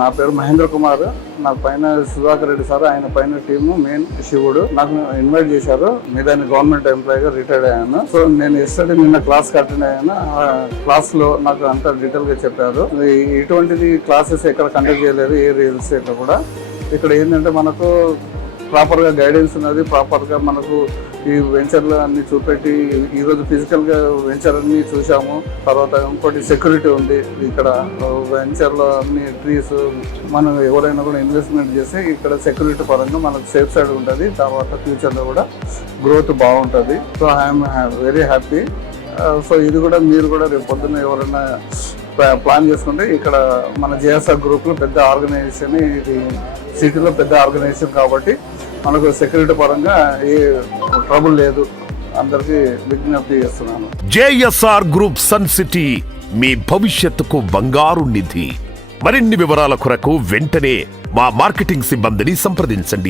నా పేరు మహేంద్ర కుమార్. నా పైన సుధాకర్ రెడ్డి సార్, ఆయన పైన టీము మెయిన్ శివుడు నాకు ఇన్వైట్ చేశారు. మీద గవర్నమెంట్ ఎంప్లాయీగా రిటైర్డ్ అయ్యాను. సో నేను ఎస్టర్డే నిన్న క్లాస్ అటెండ్ అయ్యాను. ఆ క్లాస్ లో నాకు అంతా డీటెయిల్ గా చెప్పారు. ఇటువంటిది క్లాసెస్ ఎక్కడ కండక్ట్ చేయలేదు, ఏ రియల్ ఎస్టేట్ లో కూడా. ఇక్కడ ఏంటంటే మనకు ప్రాపర్ గా గైడెన్స్ ఉన్నది, ప్రాపర్ గా మనకు ఈ వెంచర్లు అన్ని చూపెట్టి ఈరోజు ఫిజికల్ గా వెంచర్ అన్ని చూసాము. తర్వాత ఇంకోటి సెక్యూరిటీ ఉంది ఇక్కడ వెంచర్ లో, అన్ని ట్రీస్. మనం ఎవరైనా కూడా ఇన్వెస్ట్మెంట్ చేస్తే ఇక్కడ సెక్యూరిటీ పరంగా మనకు సేఫ్ సైడ్ ఉంటుంది. తర్వాత ఫ్యూచర్ లో కూడా గ్రోత్ బాగుంటుంది. So I'm very happy. So ఇది కూడా మీరు కూడా రేపు పొద్దున్న ఎవరైనా ప్లాన్ చేసుకుంటే ఇక్కడ మన జేఎస్ఆర్ గ్రూప్ లో పెద్ద ఆర్గనైజేషన్, ఇది సిటీలో పెద్ద ఆర్గనైజేషన్ కాబట్టి మనకు సెక్యూరిటీ పరంగా ఏ ట్రబుల్ లేదు. అందరికీ విజ్ఞప్తి చేస్తున్నాను. జేఎస్ఆర్ గ్రూప్ సన్ సిటీ మీ భవిష్యత్తుకు బంగారు నిధి. మరిన్ని వివరాల కొరకు వెంటనే మా మార్కెటింగ్ సిబ్బందిని సంప్రదించండి.